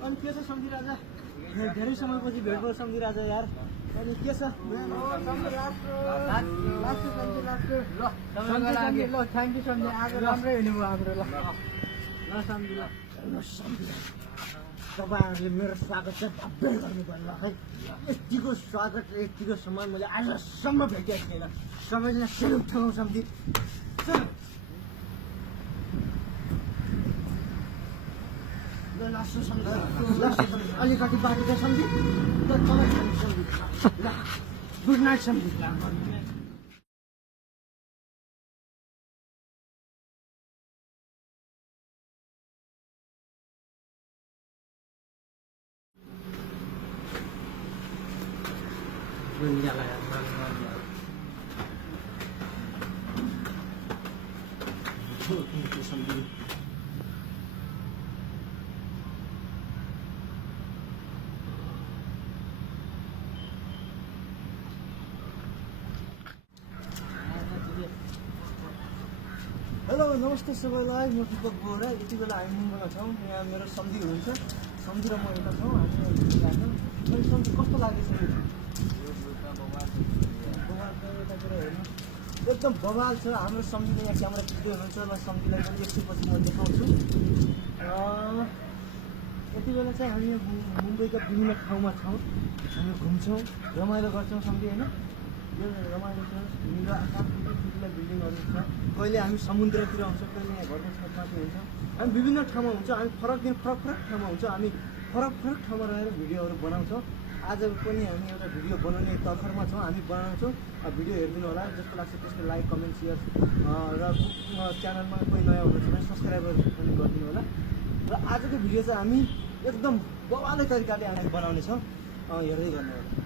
अनि के छ सम्झी राजा धेरै समयपछि भेट भयो सम्झी राजा यार अनि के छ थ्याङ्क यू सम्झी आज राम्रै हुने भयो हाम्रो ल सम्झी तपाईँहरूले मेरो स्वागत चाहिँ भव्य गर्नुभयो है यतिको स्वागत यतिको समय मैले आजसम्म भेटेको थिएन सबैजना सेल्युट ठाउँ सम्झी अलिकति बाटो चाहिँ सम्झी गुड नाइट सम्झी हेलो नमस्ते सबैलाई म दीपक बोरा यति बेला हामी मुम्बईमा छौँ यहाँ मेरो सम्झी हुनुहुन्छ सम्झी र म यता छौँ हामी लाग्छौँ अनि सम्झी कस्तो लाग्दैछ यतातिर हेर्नु एकदम बवाल छ हाम्रो सम्झीले यहाँ क्यामेरा खिच्दै हुनुहुन्छ र सम्झीलाई पनि एकछिनपछि म देखाउँछु यति बेला चाहिँ हामी मुम्बईका विभिन्न ठाउँमा छौँ हामी घुम्छौँ रमाइलो गर्छौँ सम्झी होइन यो रमाइलो छ हिँड आकाशमा ठुल्ठुला बिल्डिङहरू छ कहिले हामी समुद्रतिर आउँछौँ कहिले यहाँ घरको छतमाथि हुन्छौँ हामी विभिन्न ठाउँमा हुन्छ हामी फरक ठाउँमा हुन्छ हामी फरक ठाउँमा रहेर भिडियोहरू बनाउँछौँ आज पनि हामी एउटा भिडियो बनाउने तर्खरमा छौँ हामी बनाउँछौँ भिडियो हेरिदिनु होला जस्तो लाग्छ त्यसको लाइक कमेन्ट सेयर र च्यानलमा कोही नयाँ हुनुहुन्छ भने सब्सक्राइबर पनि गरिदिनु होला र आजको भिडियो चाहिँ हामी एकदम बवालै तरिकाले हामी बनाउनेछौँ हेर्दै गर्नु होला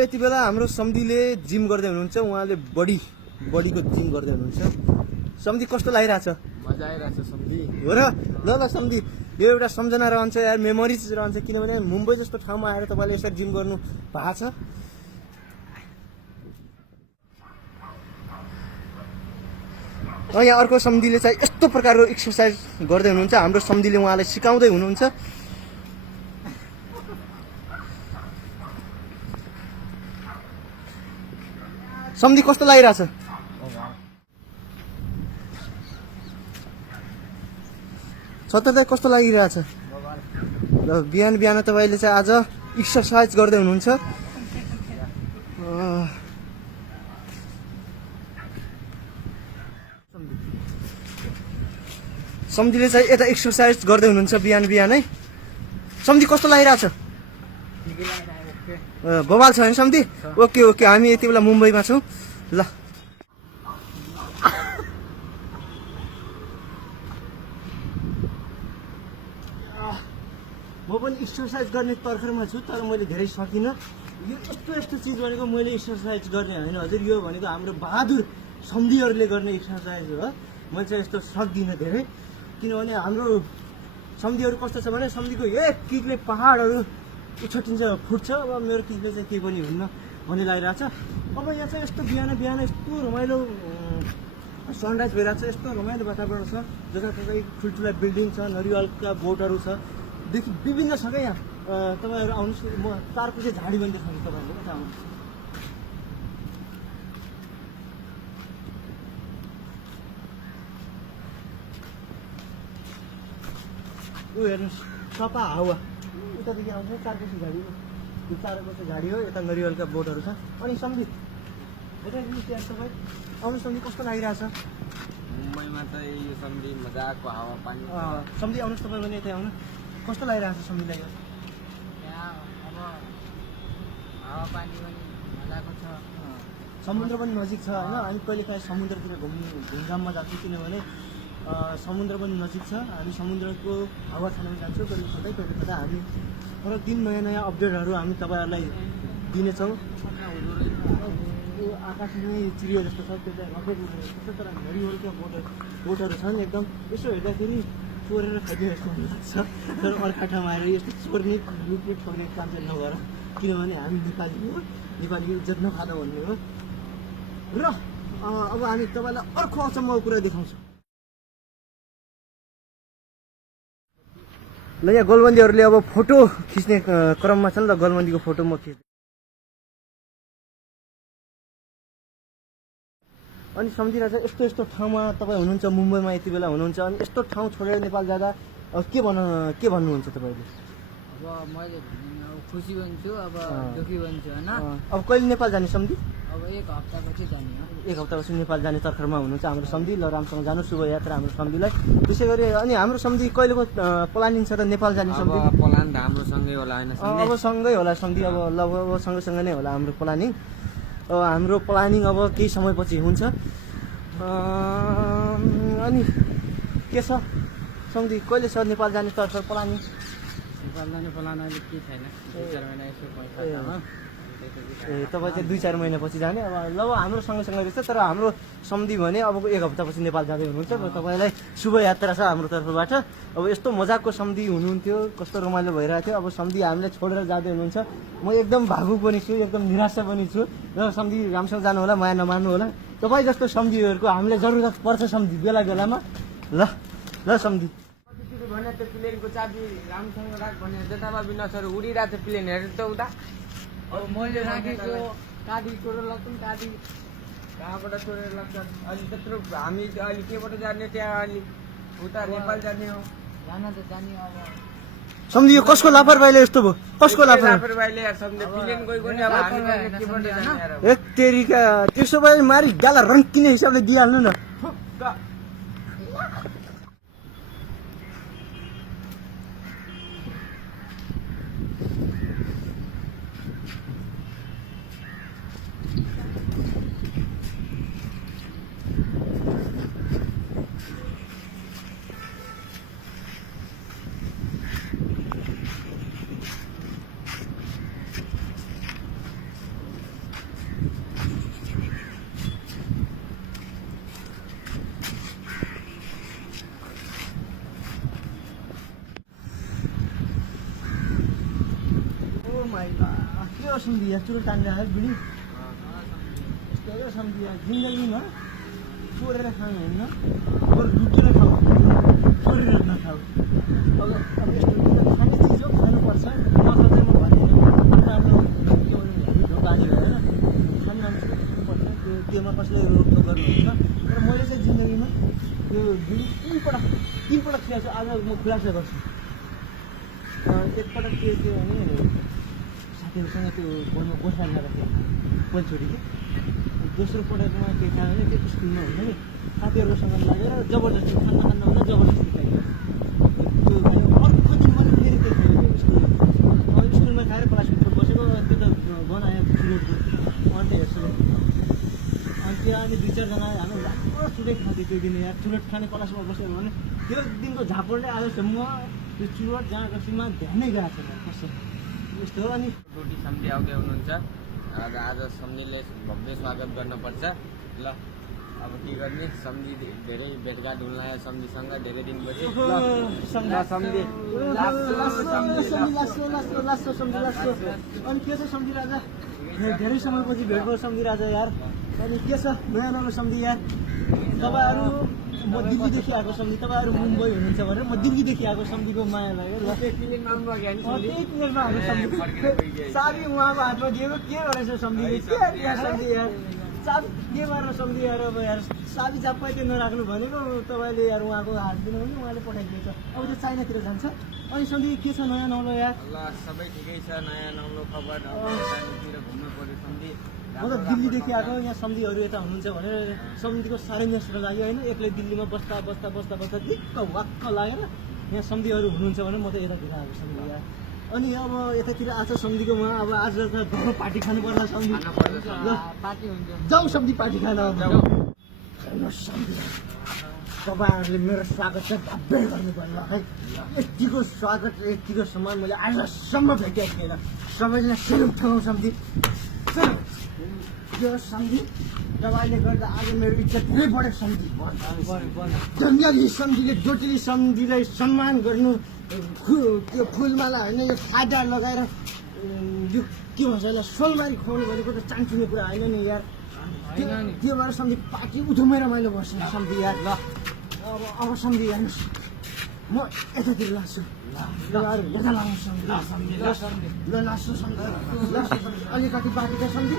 यति बेला हाम्रो सम्धीले जिम गर्दै हुनुहुन्छ उहाँले बडीको जिम गर्दै हुनुहुन्छ सम्धी कस्तो लागिरहेछ मजा आइरहेछ सम्धी हो र ल सम्धी यो एउटा सम्झना रहन्छ यार मेमोरिज रहन्छ किनभने मुम्बई जस्तो ठाउँमा आएर तपाईँले यसरी जिम गर्नु भएको छ यहाँ अर्को सम्धीले चाहिँ यस्तो प्रकारको एक्सर्साइज गर्दै हुनुहुन्छ हाम्रो सम्धीले उहाँलाई सिकाउँदै हुनुहुन्छ सम्धी कस्तो लागिरहेछ सत्य कस्तो लागिरहेछ ल बिहान तपाईँले चाहिँ आज एक्सर्साइज गर्दै हुनुहुन्छ सम्धीले चाहिँ यता एक्सर्साइज गर्दै हुनुहुन्छ बिहानै सम्धी कस्तो लागिरहेछ बवाल छ होइन सम्धी ओके हामी यति बेला मुम्बईमा छौँ ल म पनि एक्सर्साइज गर्ने तर्खरमा छु तर मैले धेरै सकिनँ यो यस्तो चिज भनेको मैले एक्सर्साइज गर्ने होइन हजुर यो भनेको हाम्रो बहादुर सम्धीहरूले गर्ने एक्सर्साइज हो मैले चाहिँ यस्तो सक्दिनँ धेरै किनभने हाम्रो सम्धीहरू कस्तो छ भने सम्धीको एक किकले पहाडहरू उछटिन्छ फुट्छ अब मेरो किकले चाहिँ केही पनि हुन्न भन्ने लागिरहेको छ अब यहाँ चाहिँ यस्तो बिहान यस्तो रमाइलो सनराइज भइरहेको छ यस्तो रमाइलो वातावरण छ जताततै ठुल्ठुला बिल्डिङ छ नरिवलका बोटहरू छ देखि विभिन्न छ क्या यहाँ तपाईँहरू आउनुहोस् म तारपुजे झाडी पनि देखाउँछु तपाईँहरू कता आउनुहोस् ऊ हेर्नुहोस् सफा हावा उतादेखि आउँछ चारकोसी झाडी यो चारकोसी झाडी हो यता नरिवलका बोटहरू छ अनि सम्झी हेरिदिनुहोस् यहाँ तपाईँ आउनुहोस् सम्झी कस्तो लागिरहेछ मुम्बईमा त यो सम्धी मजाको हावा पानी सम्झी आउनुहोस् तपाईँ पनि यतै आउनु कस्तो लागिरहेछ सम्झीलाई यो यहाँ अब हावा पानी पनि मजाको छ समुद्र पनि नजिक छ होइन हामी कहिले काहीँ समुद्रतिर घुमघाममा जान्छौँ किनभने समुद्र पनि नजिक छ हामी समुद्रको हावा खान जान्छौँ कहिले कता हामी तर दिन नयाँ अपडेटहरू हामी तपाईँहरूलाई दिनेछौँ यो आकाशमै चिडियो जस्तो छ त्यो चाहिँ रकेट जस्तो तर नरिवलका बोटहरू छन् एकदम यसो हेर्दाखेरि चोरेर खाइदियो जस्तो लाग्छ तर अर्का ठाउँमा आएर यस्तो चोर्ने लुट्ने ठग्ने काम चाहिँ नगर किनभने हामी नेपाली हो नेपाली इज्जत नखाँदा भन्ने हो र अब हामी तपाईँलाई अर्को अचम्मको कुरा देखाउँछौँ ल यहाँ गोलबन्दीहरूले अब फोटो खिच्ने क्रममा छन् ल गोलबन्दीको फोटो म खिच्छु अनि सम्झिरहेको छ यस्तो यस्तो ठाउँमा तपाईँ हुनुहुन्छ मुम्बईमा यति बेला हुनुहुन्छ अनि यस्तो ठाउँ छोडेर नेपाल जाँदा अब के भन्नुहुन्छ तपाईँले अब मैले खुसी बन्छु अब दुःखी बन्छु होइन अब कहिले नेपाल जाने सम्धि अब एक हप्तापछि जाने हो एक हप्तापछि नेपाल जाने तर्खरमा हुनुहुन्छ हाम्रो सम्धि ल राम्रोसँग जानु शुभ यात्रा हाम्रो सम्धिलाई त्यसै गरी अनि हाम्रो सम्धि कहिलेको प्लानिङ छ त नेपाल जाने सम्धि अब प्लान त हाम्रो सँगै होला होइन अब सँगै होला सम्धि अब ल अब सँगसँगै नै होला हाम्रो प्लानिङ हाम्रो प्लानिङ अब केही समयपछि हुन्छ अनि के छ सम्धि कहिले छ नेपाल जाने तर्फ प्लानिङ नेपाल जाने प्लान अहिले के छैन 2-4 महिना यसो पैसा ए तपाईँ चाहिँ 2-4 महिनापछि जाने अब ल हाम्रो सँगसँगै रहेछ तर हाम्रो सम्धि भने अब एक हप्तापछि नेपाल जाँदै हुनुहुन्छ र तपाईँलाई शुभ यात्रा छ हाम्रो तर्फबाट अब यस्तो मजाकको सम्धि हुनुहुन्थ्यो कस्तो रमाइलो भइरहेको थियो अब सम्धि हामीलाई छोडेर जाँदै हुनुहुन्छ म एकदम भावुक पनि छु एकदम निराशा पनि छु र सम्धि राम्रोसँग जानु होला माया नमान्नु होला तपाईँ जस्तो सम्धिहरूको हामीलाई जरुरत पर्छ सम्धि बेला बेलामा ल ल सम्धि भने त्यो प्लेनको चाबी राम्रोसँग राख भने जतामा बिना सर उडिरहेको छ प्लेन हेरेर त उता अब मैले राखेको काँडी छोडेर लाग्छौँ काँडी कहाँबाट छोडेर लाग्छ अहिले त्यत्रो हामी अहिले केबाट जाने त्यहाँ अहिले उता नेपाल जाने हो जान त जाने अब सम्धि यो कसको लापरवाहीले यस्तो भयो कसको लापरवाही लापरवाहीले यार सम्झे प्लेन गएको नि अब हामी गएर केबाट जाने यार अब? एक तेरिका त्यसो भए मारी डाला रङ किने हिसाबले दिइहाल्नु न के हो सम्धि यहाँ चुरो तानेर आयो बुढी यस्तो हो सम्धि यहाँ जिन्दगीमा चोरेर खानु होइन बरु लुटेर खाऊ चोरेर नखाऊ अब यस्तो खाने चिज हो खानुपर्छ नखा चाहिँ म भन्दिनँ राम्रो के भन्नु ढोकानी भएर खानु खानुपर्छ त्योमा कसले रोकटोक गर्नुहुन्छ तर मैले चाहिँ जिन्दगीमा यो बुढी तिनपटक खिलाएको छु आज म खुलासा गर्छु एकपटक के थियो भने साथीहरूसँग त्यो बोल्नु गोर्खा लगाएको थियो पोलछोरीले दोस्रो पटकमा के खायो भने त्यो स्कुलमा हुन्छ नि साथीहरूसँग लागेर जबरजस्ती खाना भन्दा जबरजस्ती खायो त्यो खायो अर्को दिन मैले फेरि त्यो खायो स्कुलमा खाएर क्लासभित्र बसेको त्यो त बनायो चुरोटको अन्त हेर्छु अनि त्यहाँ अनि 2-4 जना हामी राम्रो चुरोट खाँथ्यो त्यो दिन यहाँ चुरोट खाने क्लासमा बसेर भने त्यो दिनको झापडले आजसम्म त्यो चुरोट जहाँ कसैमा ध्यानै गएको छैन कस्तो यस्तो हो अनि रोटी सम्झी आउँदै हुनुहुन्छ आज सम्झीले भव्य स्वागत गर्नुपर्छ ल अब के गर्ने सम्झी धेरै भेटघाट हुन लाग्यो सम्झीसँग धेरै दिनपछि अनि के छ सम्झी राजा धेरै समयपछि भेट भयो सम्झी राजा यार अनि के छ नयाँ नयाँ सम्झी यार तपाईँहरू म दिल्लीदेखि आएको सम्झी तपाईँहरू मुम्बई हुनुहुन्छ भनेर म दिल्लीदेखि आएको सम्झीको माया लाग्यो ल त्यही प्लेनमा हाम्रो सम्झी चाबी उहाँको हातमा दिएको के गरेछ सम्झीले के सम्झी यार चाबी के गरेर सम्झी यार अब यार चाबी चाप्पै त्यो नराख्नु भनेको तपाईँले यार उहाँको हात दिनु भने उहाँले पठाइदिएछ अब त्यो चाइनातिर जान्छ अनि सम्झी के छ नयाँ नौलो यार ल सबै ठिकै छ नयाँ नौलो खबर अब घुम्नु पर्यो सम्झी म त दिल्लीदेखि आएको यहाँ सम्झीहरू यता हुनुहुन्छ भनेर सम्झीको साह्रै नष्ट लाग्यो होइन एक्लै दिल्लीमा बस्दा दिक्क वाक्क लागेर यहाँ सम्झीहरू हुनुहुन्छ भने म त यतातिर आएको सम्झी यार अनि अब यतातिर आज सम्झीको म अब आज त घरमा पार्टी खानु पर्ला सम्झी ल पार्टी हुन्छ जाउँ सम्झी पार्टी खान अब सम्झी तपाईँहरूले मेरो स्वागत चाहिँ भव्य गर्नु पर्ला है यतिको स्वागत यतिको सम्मान मैले आजसम्म भेटेको थिएन सबैजना सेलुट ठाउँ सम्झी यो सम्झी तपाईँले गर्दा आज मेरो इच्छा धेरै बढेको सम्झि जङ्गली सम्झीले डोटेली सम्झीलाई सम्मान गर्नु त्यो फुलमाला होइन यो खाजा लगाएर यो के भन्छ यसलाई सोलबारी खुवाउनु भनेको त चान्चुने कुरा होइन नि यार त्यो भएर सम्झि पार्टी उठौमै रमाइलो बस्छ सम्झि यार ल अब सम्झि हेर्नुहोस् म यतातिर लाग्छु ल अरू यता लाग्नु सम्झि ल लास्छु सम्झि ल अलिकति बाँकी छ सम्झि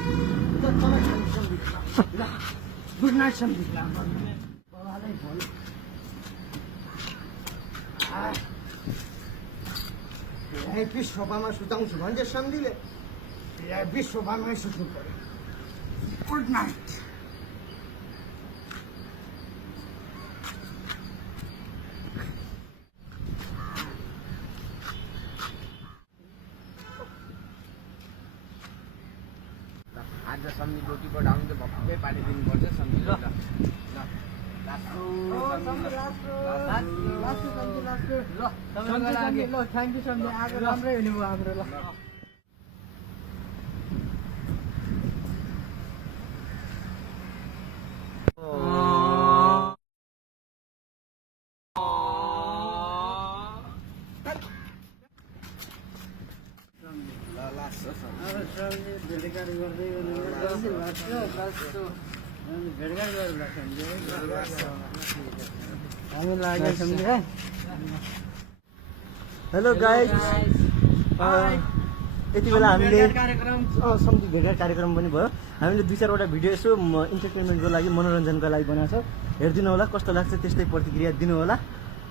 तपाईँ सम्झि ल गुड नाइट सम्झि बाबालाई फोन भिआइपी सोफामा सुताउँछु भन्छ सम्झिले भिआइपी सोफामै सुत्नु पर्यो गुड नाइट आज सम्झी ड्युटीबाट आउनु चाहिँ भक्कै पारिदिनुपर्छ सम्झी ल थ्याङ्क यू सम्झे आज राम्रै हुनुभयो हाम्रो ल भेटघाट गर्दै भेटघाट गर्नु हामी लाग्यो सम्झे है हेलो गाइज यति बेला हामीले कार्यक्रम सम्झि भेटघाट कार्यक्रम पनि भयो हामीले 2-4वटा भिडियो यसो इन्टरटेनमेन्टको लागि मनोरञ्जनको लागि बनाएको छ हेरिदिनु होला कस्तो लाग्छ त्यस्तै प्रतिक्रिया दिनु होला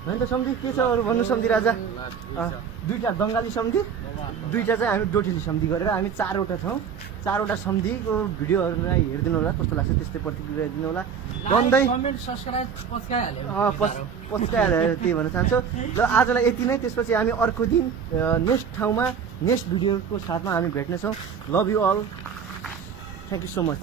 होइन त सम्झि के छ अरू भन्नु सम्झि राजा दुईवटा बङ्गाली सम्झि दुईवटा चाहिँ हामी डोटेली सम्झि गरेर हामी 4वटा छौँ 4वटा सम्झिको भिडियोहरूलाई हेरिदिनु होला कस्तो लाग्छ त्यस्तै प्रतिक्रिया दिनु होला भन्दै कमेन्ट सब्सक्राइब पस्काइहाल्यो पस्काइहालेर त्यही भन्न चाहन्छु र आजलाई यति नै त्यसपछि हामी अर्को दिन नेक्स्ट ठाउँमा नेक्स्ट भिडियोको साथमा हामी भेट्नेछौँ love you all thank you so much